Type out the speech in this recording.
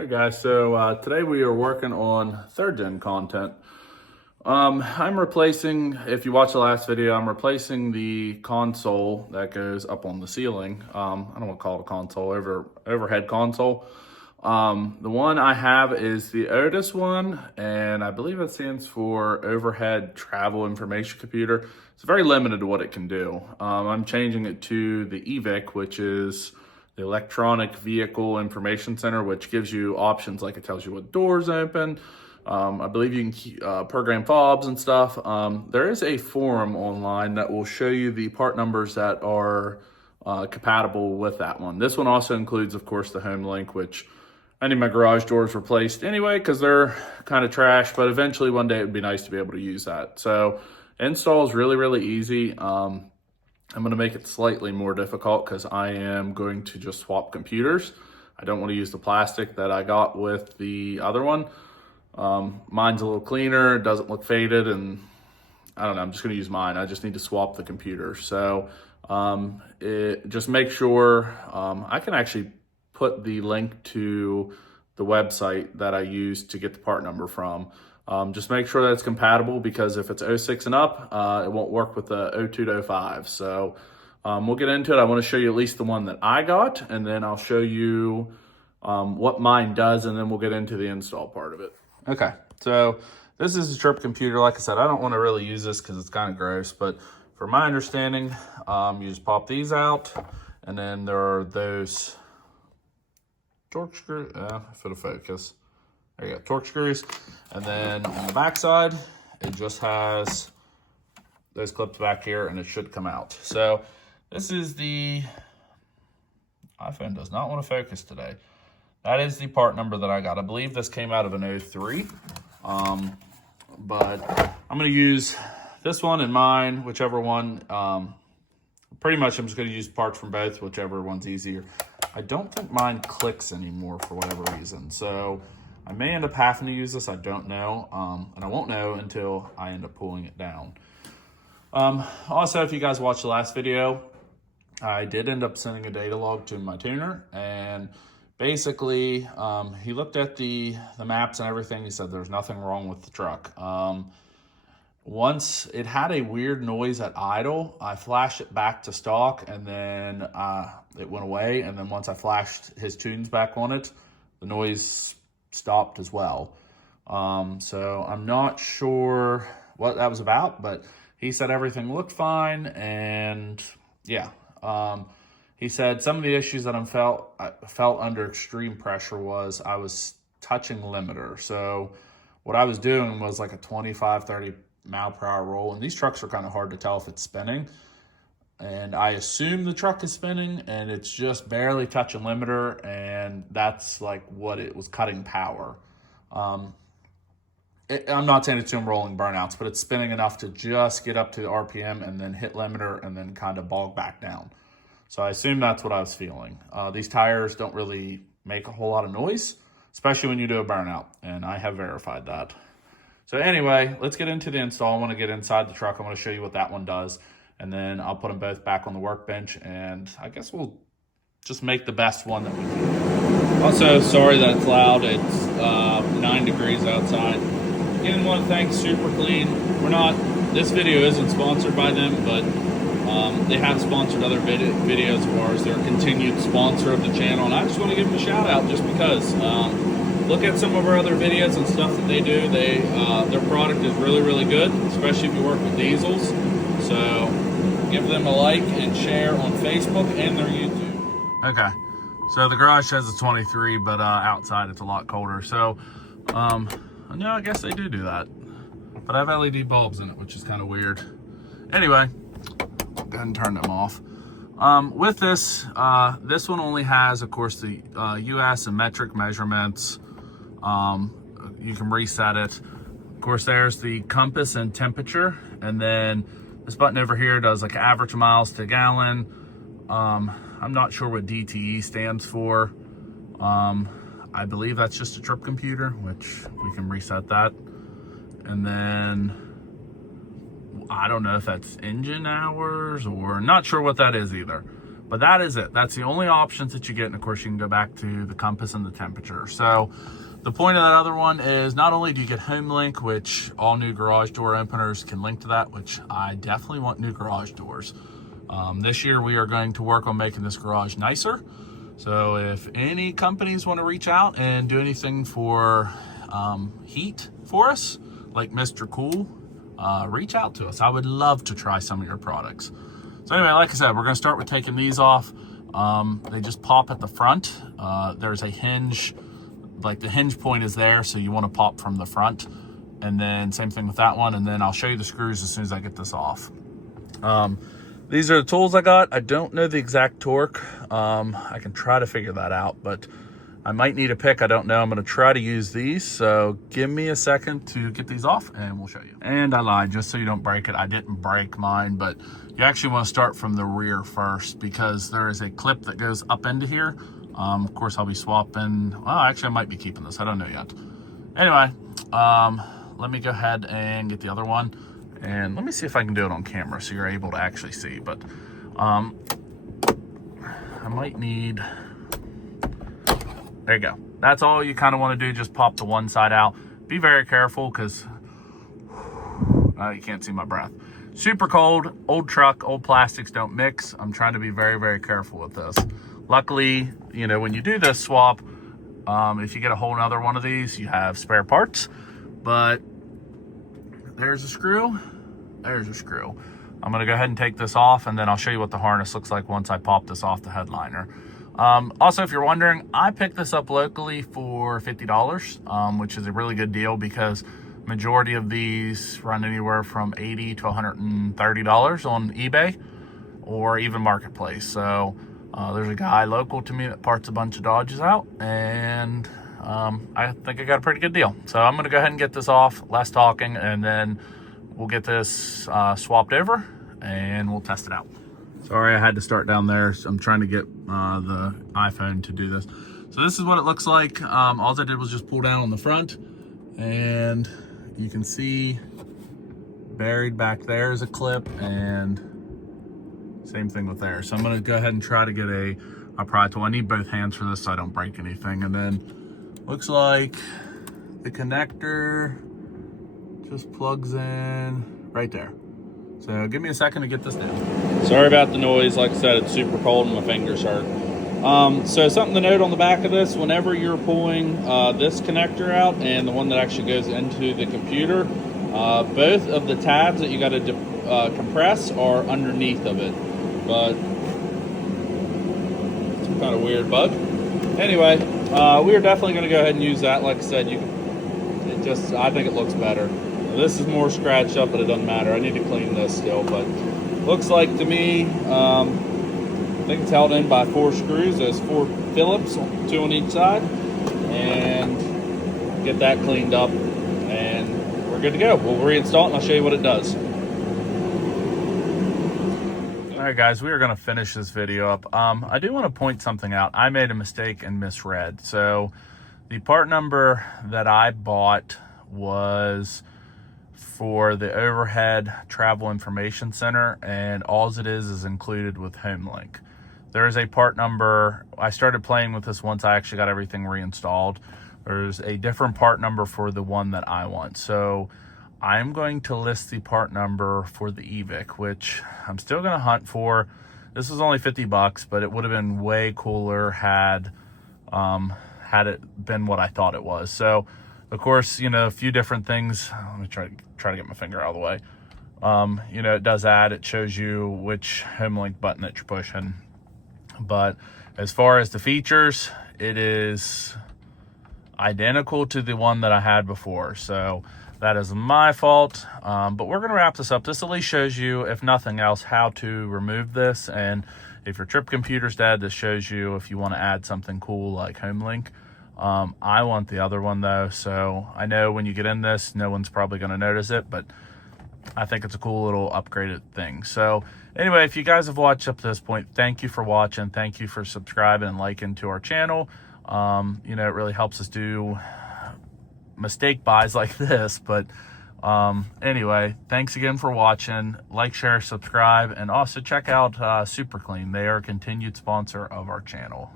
Hey guys, so today we are working on third gen content. I'm replacing, if you watch the last video, I'm replacing the console that goes up on the ceiling. I don't want to call it a console, overhead console. The one I have is the Otis one, and I believe it stands for Overhead Travel Information Computer. It's very limited to what it can do. I'm changing it to the EVIC, which is the Electronic Vehicle Information Center, which gives you options like it tells you what doors open. I believe you can program fobs and stuff. There is a forum online that will show you the part numbers that are compatible with that one. This one also includes, of course, the homelink, which I need my garage doors replaced anyway because they're kind of trash, but eventually one day it would be nice to be able to use that. So install is really, really easy. I'm going to make it slightly more difficult because I am going to just swap computers. I don't want to use the plastic that I got with the other one. Mine's a little cleaner, it doesn't look faded, and I don't know, I'm just going to use mine. I just need to swap the computer. So just make sure, I can actually put the link to the website that I used to get the part number from. Just make sure that it's compatible, because if it's 06 and up, it won't work with the 02 to 05. So we'll get into it. I want to show you at least the one that I got, and then I'll show you what mine does, and then we'll get into the install part of it. Okay, so this is a trip computer. Like I said, I don't want to really use this because it's kind of gross, but from my understanding, you just pop these out, and then there are those torque screws, for the focus. There you go, torque screws. And then on the back side, it just has those clips back here, and it should come out. So this is the iPhone does not want to focus today. That is the part number that I got. I believe this came out of an 03. But I'm going to use this one and mine, whichever one. Pretty much I'm just going to use parts from both, whichever one's easier. I don't think mine clicks anymore for whatever reason. So I may end up having to use this. I don't know. And I won't know until I end up pulling it down. Also, if you guys watched the last video, I did end up sending a data log to my tuner, and basically, he looked at the maps and everything. He said there's nothing wrong with the truck. Once it had a weird noise at idle, I flashed it back to stock, and then it went away. And then once I flashed his tunes back on it, the noise stopped as well. So I'm not sure what that was about, but he said everything looked fine, and yeah. He said some of the issues that I felt under extreme pressure was I was touching limiter. So what I was doing was like a 25, 30 mile per hour roll. And these trucks are kind of hard to tell if it's spinning. And I assume the truck is spinning, and it's just barely touching limiter. And that's like what it was cutting power. I'm not saying it's doing rolling burnouts, but it's spinning enough to just get up to the RPM and then hit limiter and then kind of bog back down. So I assume that's what I was feeling. These tires don't really make a whole lot of noise, especially when you do a burnout, and I have verified that. So anyway, let's get into the install. I want to get inside the truck. I want to show you what that one does, and then I'll put them both back on the workbench, and I guess we'll just make the best one that we can. Also, sorry that it's loud. It's 9 degrees outside. Again, want to thank Super Clean. This video isn't sponsored by them, but they have sponsored other videos of ours. They're a continued sponsor of the channel, and I just want to give them a shout out just because. Look at some of our other videos and stuff that they do. Their product is really, really good, especially if you work with diesels. So give them a like and share on Facebook and their YouTube. Okay, so the garage says it's 23, but outside it's a lot colder. So, no, I guess they do that. But I have LED bulbs in it, which is kind of weird. Anyway, go ahead and turn them off. With this one only has, of course, the US and metric measurements. You can reset it. Of course, there's the compass and temperature. And then this button over here does like average miles to gallon. I'm not sure what DTE stands for. I believe that's just a trip computer, which we can reset that. And then I don't know if that's engine hours, or not sure what that is either. But that is it. That's the only options that you get. And of course, you can go back to the compass and the temperature. So the point of that other one is not only do you get homelink, which all new garage door openers can link to that, which I definitely want new garage doors. This year we are going to work on making this garage nicer. So if any companies want to reach out and do anything for heat for us, like Mr. Cool, reach out to us. I would love to try some of your products. So anyway, like I said, we're going to start with taking these off. They just pop at the front. There's a hinge, like the hinge point is there, so you want to pop from the front. And then same thing with that one. And then I'll show you the screws as soon as I get this off. These are the tools I got. I don't know the exact torque. I can try to figure that out, but I might need a pick. I don't know. I'm going to try to use these. So give me a second to get these off and we'll show you. And I lied, just so you don't break it. I didn't break mine, but you actually want to start from the rear first because there is a clip that goes up into here. Of course, I'll be swapping. Well, actually, I might be keeping this. I don't know yet. Anyway, let me go ahead and get the other one. And let me see if I can do it on camera so you're able to actually see. But I might need... There you go. That's all you kind of want to do. Just pop the one side out. Be very careful because you can't see my breath. Super cold, old truck, old plastics don't mix. I'm trying to be very, very careful with this. Luckily, you know, when you do this swap, if you get a whole nother one of these, you have spare parts. But there's a screw. There's a screw. I'm going to go ahead and take this off, and then I'll show you what the harness looks like once I pop this off the headliner. Also, if you're wondering, I picked this up locally for $50, which is a really good deal because majority of these run anywhere from $80 to $130 on eBay or even Marketplace. So there's a guy local to me that parts a bunch of Dodges out, and I think I got a pretty good deal. So I'm going to go ahead and get this off, less talking, and then we'll get this swapped over and we'll test it out. Sorry, I had to start down there. I'm trying to get the iPhone to do this. So this is what it looks like. All I did was just pull down on the front, and you can see buried back there is a clip, and same thing with there. So I'm gonna go ahead and try to get a pry tool. I need both hands for this so I don't break anything. And then looks like the connector just plugs in right there. So give me a second to get this down. Sorry about the noise. Like I said, it's super cold and my fingers hurt. So something to note on the back of this, whenever you're pulling this connector out and the one that actually goes into the computer, both of the tabs that you got to compress are underneath of it. But it's kind of weird bug. Anyway, we are definitely going to go ahead and use that. Like I said, I think it looks better. This is more scratched up, but it doesn't matter. I need to clean this still, but looks like to me, I think it's held in by 4 screws. There's 4 Phillips, 2 on each side, and get that cleaned up, and we're good to go. We'll reinstall it, and I'll show you what it does. All right, guys, we are going to finish this video up. I do want to point something out. I made a mistake and misread. So the part number that I bought was for the overhead travel information center, and all it is included with homelink. There is a part number. I started playing with this once I actually got everything reinstalled. There's a different part number for the one that I want. So I'm going to list the part number for the EVIC, which I'm still going to hunt for. This was only $50, but it would have been way cooler had it been what I thought it was. So of course, you know, a few different things. Let me try to get my finger out of the way. You know, it does add, it shows you which homelink button that you're pushing. But as far as the features, it is identical to the one that I had before. So that is my fault. But we're going to wrap this up. This at least shows you, if nothing else, how to remove this. And if your trip computer's dead, this shows you if you want to add something cool like homelink. I want the other one though, so I know when you get in this, no one's probably going to notice it, but I think it's a cool little upgraded thing. So anyway, if you guys have watched up to this point, thank you for watching. Thank you for subscribing and liking to our channel. You know, it really helps us do mistake buys like this, but Anyway, thanks again for watching. Like, share, subscribe, and also check out Super Clean. They are a continued sponsor of our channel.